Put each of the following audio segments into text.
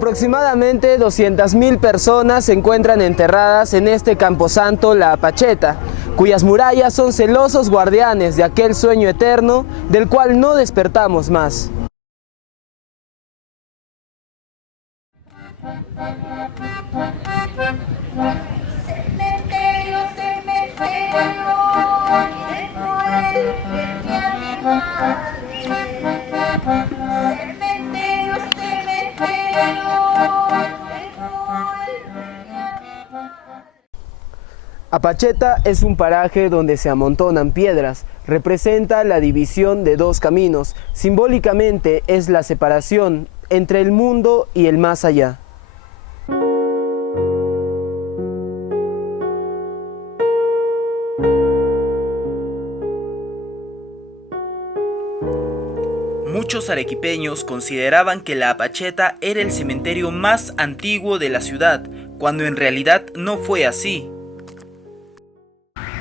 Aproximadamente 200.000 personas se encuentran enterradas en este camposanto La Pacheta, cuyas murallas son celosos guardianes de aquel sueño eterno del cual no despertamos más. Cementerio, cementerio, cementerio, cementerio. Apacheta es un paraje donde se amontonan piedras, representa la división de dos caminos, simbólicamente es la separación entre el mundo y el más allá. Muchos arequipeños consideraban que la Apacheta era el cementerio más antiguo de la ciudad, cuando en realidad no fue así.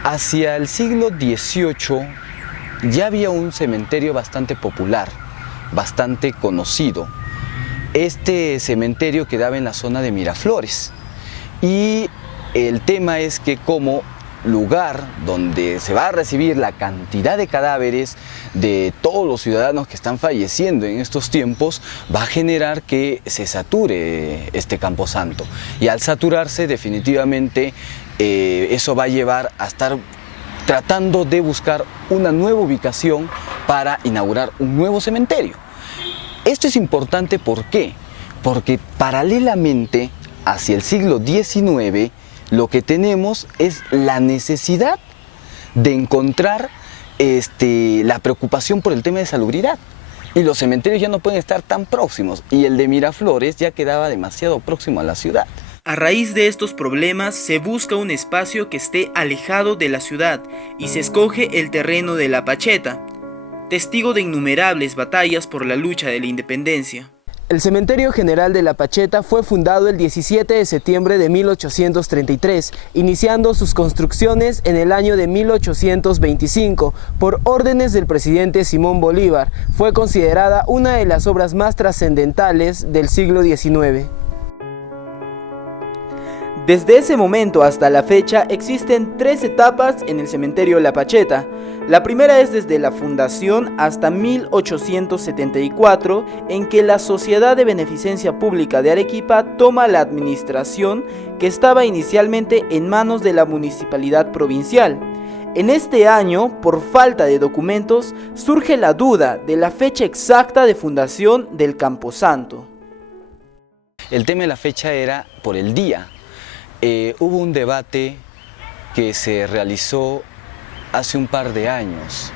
Hacia el siglo XVIII ya había un cementerio bastante popular, bastante conocido. Este cementerio quedaba en la zona de Miraflores y el tema es que como lugar donde se va a recibir la cantidad de cadáveres de todos los ciudadanos que están falleciendo en estos tiempos, va a generar que se sature este camposanto. Y al saturarse definitivamente eso va a llevar a estar tratando de buscar una nueva ubicación para inaugurar un nuevo cementerio. Esto es importante, ¿por qué? Porque paralelamente hacia el siglo XIX lo que tenemos es la necesidad de encontrar la preocupación por el tema de salubridad. Y los cementerios ya no pueden estar tan próximos y el de Miraflores ya quedaba demasiado próximo a la ciudad. A raíz de estos problemas se busca un espacio que esté alejado de la ciudad y se escoge el terreno de La Pacheta, testigo de innumerables batallas por la lucha de la independencia. El Cementerio General de La Pacheta fue fundado el 17 de septiembre de 1833, iniciando sus construcciones en el año de 1825 por órdenes del presidente Simón Bolívar. Fue considerada una de las obras más trascendentales del siglo XIX. Desde ese momento hasta la fecha existen 3 etapas en el cementerio La Pacheta. La primera es desde la fundación hasta 1874, en que la Sociedad de Beneficencia Pública de Arequipa toma la administración que estaba inicialmente en manos de la municipalidad provincial. En este año, por falta de documentos, surge la duda de la fecha exacta de fundación del camposanto. El tema de la fecha era por el día. Hubo un debate que se realizó hace un par de años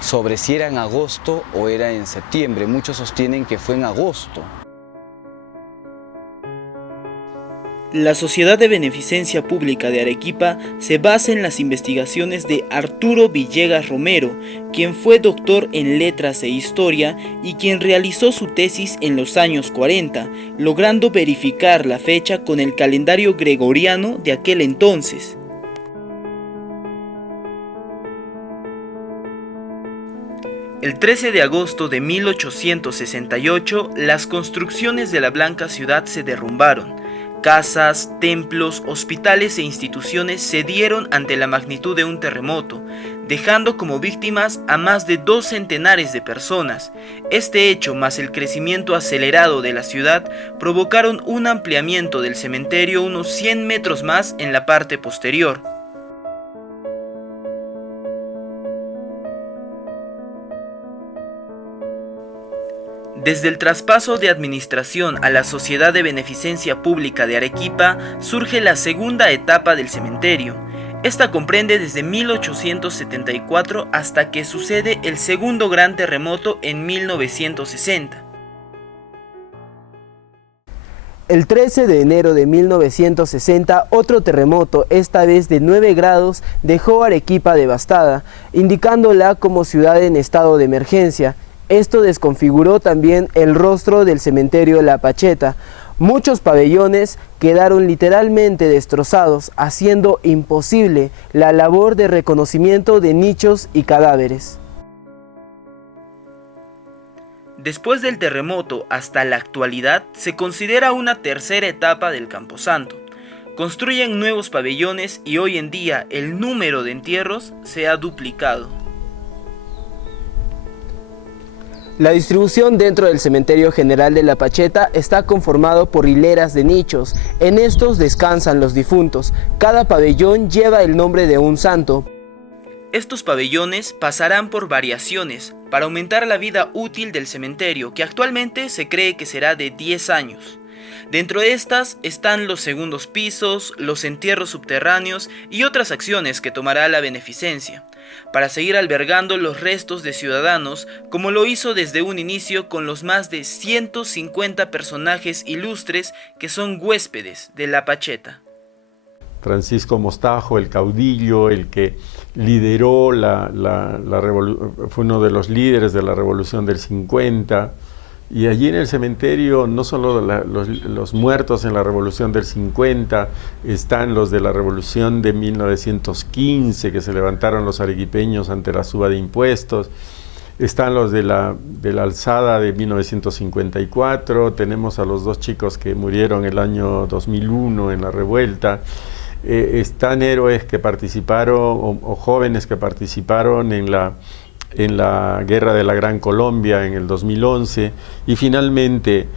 sobre si era en agosto o era en septiembre. Muchos sostienen que fue en agosto. La Sociedad de Beneficencia Pública de Arequipa se basa en las investigaciones de Arturo Villegas Romero, quien fue doctor en Letras e Historia y quien realizó su tesis en los años 40, logrando verificar la fecha con el calendario gregoriano de aquel entonces. El 13 de agosto de 1868, las construcciones de la Blanca Ciudad se derrumbaron. Casas, templos, hospitales e instituciones cedieron ante la magnitud de un terremoto, dejando como víctimas a más de 2 centenares de personas. Este hecho, más el crecimiento acelerado de la ciudad, provocaron un ampliamiento del cementerio unos 100 metros más en la parte posterior. Desde el traspaso de administración a la Sociedad de Beneficencia Pública de Arequipa surge la segunda etapa del cementerio. Esta comprende desde 1874 hasta que sucede el segundo gran terremoto en 1960. El 13 de enero de 1960, otro terremoto, esta vez de 9 grados, dejó Arequipa devastada, indicándola como ciudad en estado de emergencia. Esto desconfiguró también el rostro del cementerio La Pacheta. Muchos pabellones quedaron literalmente destrozados, haciendo imposible la labor de reconocimiento de nichos y cadáveres. Después del terremoto hasta la actualidad se considera una tercera etapa del Camposanto. Construyen nuevos pabellones y hoy en día el número de entierros se ha duplicado. La distribución dentro del Cementerio General de La Pacheta está conformado por hileras de nichos. En estos descansan los difuntos. Cada pabellón lleva el nombre de un santo. Estos pabellones pasarán por variaciones para aumentar la vida útil del cementerio, que actualmente se cree que será de 10 años. Dentro de estas están los segundos pisos, los entierros subterráneos y otras acciones que tomará la beneficencia, para seguir albergando los restos de ciudadanos, como lo hizo desde un inicio con los más de 150 personajes ilustres que son huéspedes de La Pacheta. Francisco Mostajo, el caudillo, el que lideró fue uno de los líderes de la Revolución del 50, y allí en el cementerio no solo los muertos en la Revolución del 50, están los de la Revolución de 1915, que se levantaron los arequipeños ante la suba de impuestos, están los de la alzada de 1954, tenemos a los dos chicos que murieron el año 2001 en la revuelta, están héroes que participaron o jóvenes que participaron en la Guerra de la Gran Colombia en el 2011, y finalmente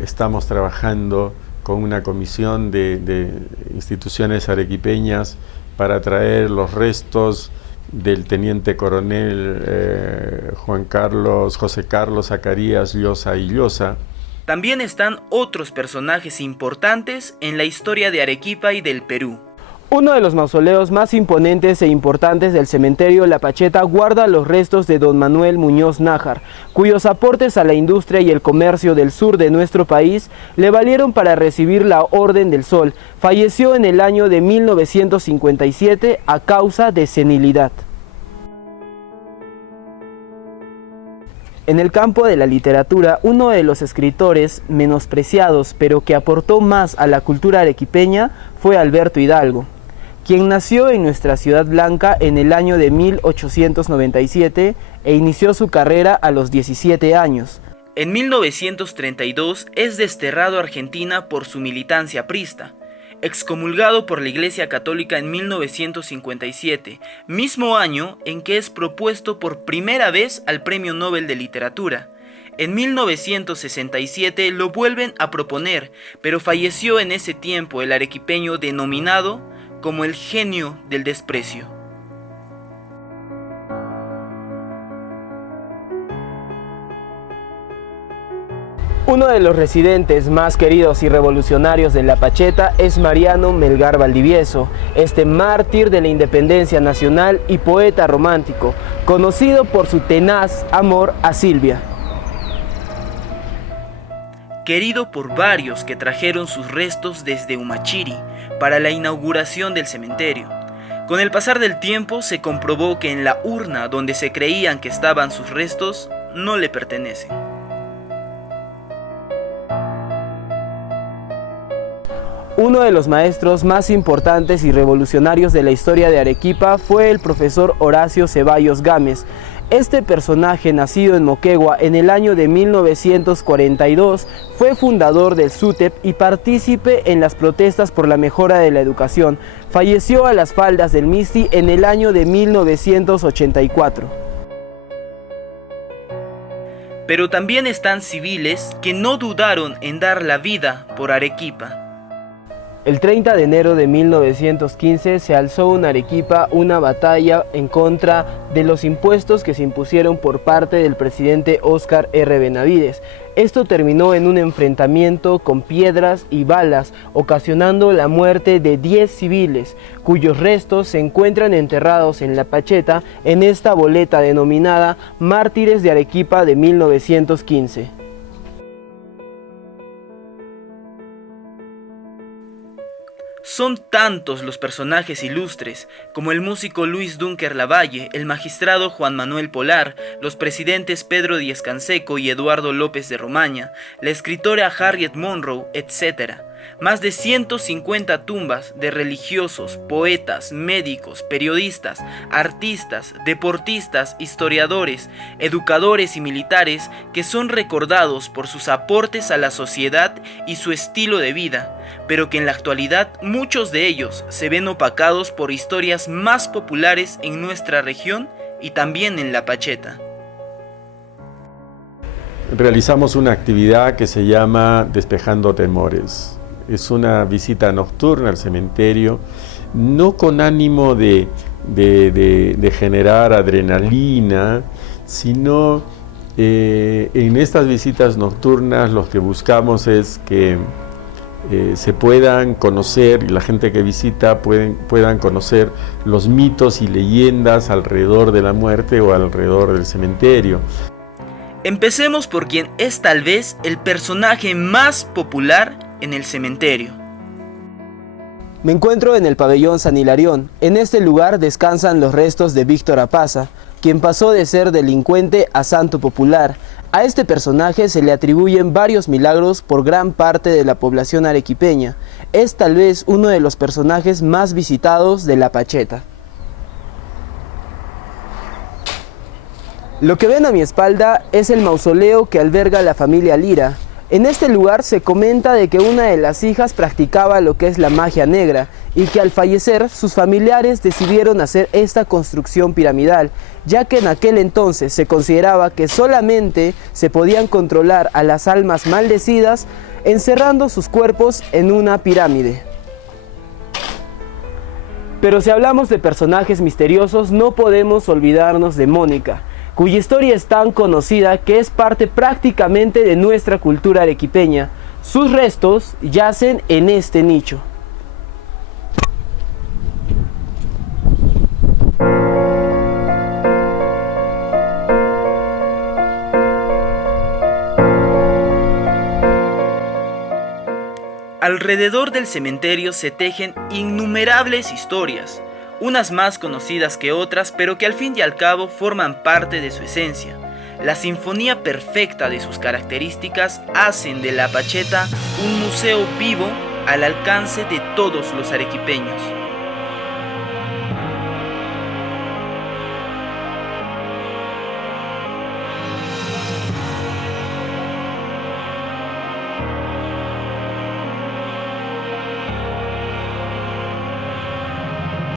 estamos trabajando con una comisión de instituciones arequipeñas para traer los restos del teniente coronel José Carlos Zacarías Llosa y Llosa. También están otros personajes importantes en la historia de Arequipa y del Perú. Uno de los mausoleos más imponentes e importantes del cementerio La Pacheta guarda los restos de don Manuel Muñoz Nájar, cuyos aportes a la industria y el comercio del sur de nuestro país le valieron para recibir la Orden del Sol. Falleció en el año de 1957 a causa de senilidad. En el campo de la literatura, uno de los escritores menospreciados, pero que aportó más a la cultura arequipeña, fue Alberto Hidalgo, quien nació en nuestra ciudad blanca en el año de 1897 e inició su carrera a los 17 años. En 1932 es desterrado a Argentina por su militancia aprista, excomulgado por la Iglesia Católica en 1957, mismo año en que es propuesto por primera vez al Premio Nobel de Literatura. En 1967 lo vuelven a proponer, pero falleció en ese tiempo el arequipeño denominado como el genio del desprecio. Uno de los residentes más queridos y revolucionarios de La Pacheta es Mariano Melgar Valdivieso, este mártir de la independencia nacional y poeta romántico, conocido por su tenaz amor a Silvia. Querido por varios que trajeron sus restos desde Humachiri para la inauguración del cementerio. Con el pasar del tiempo se comprobó que en la urna donde se creían que estaban sus restos no le pertenecen. Uno de los maestros más importantes y revolucionarios de la historia de Arequipa fue el profesor Horacio Ceballos Gámez. Este personaje, nacido en Moquegua en el año de 1942, fue fundador del SUTEP y partícipe en las protestas por la mejora de la educación. Falleció a las faldas del Misti en el año de 1984. Pero también están civiles que no dudaron en dar la vida por Arequipa. El 30 de enero de 1915 se alzó en Arequipa una batalla en contra de los impuestos que se impusieron por parte del presidente Óscar R. Benavides. Esto terminó en un enfrentamiento con piedras y balas, ocasionando la muerte de 10 civiles, cuyos restos se encuentran enterrados en La Pacheta en esta boleta denominada Mártires de Arequipa de 1915. Son tantos los personajes ilustres, como el músico Luis Dunker Lavalle, el magistrado Juan Manuel Polar, los presidentes Pedro Díaz Canseco y Eduardo López de Romaña, la escritora Harriet Monroe, etc., Más de 150 tumbas de religiosos, poetas, médicos, periodistas, artistas, deportistas, historiadores, educadores y militares que son recordados por sus aportes a la sociedad y su estilo de vida, pero que en la actualidad muchos de ellos se ven opacados por historias más populares en nuestra región y también en La Pacheta. Realizamos una actividad que se llama Despejando Temores. Es una visita nocturna al cementerio, no con ánimo de generar adrenalina, sino en estas visitas nocturnas lo que buscamos es que se puedan conocer, y la gente que visita puedan conocer los mitos y leyendas alrededor de la muerte o alrededor del cementerio. Empecemos por quien es tal vez el personaje más popular en el cementerio. Me encuentro en el pabellón San Hilarión. En este lugar descansan los restos de Víctor Apaza, quien pasó de ser delincuente a santo popular. A este personaje se le atribuyen varios milagros por gran parte de la población arequipeña. Es tal vez uno de los personajes más visitados de La Pacheta. Lo que ven a mi espalda es el mausoleo que alberga la familia Lira. En este lugar se comenta de que una de las hijas practicaba lo que es la magia negra y que al fallecer sus familiares decidieron hacer esta construcción piramidal, ya que en aquel entonces se consideraba que solamente se podían controlar a las almas maldecidas encerrando sus cuerpos en una pirámide. Pero si hablamos de personajes misteriosos, no podemos olvidarnos de Mónica, cuya historia es tan conocida que es parte prácticamente de nuestra cultura arequipeña. Sus restos yacen en este nicho. Alrededor del cementerio se tejen innumerables historias, unas más conocidas que otras, pero que al fin y al cabo forman parte de su esencia. La sinfonía perfecta de sus características hacen de La Pacheta un museo vivo al alcance de todos los arequipeños.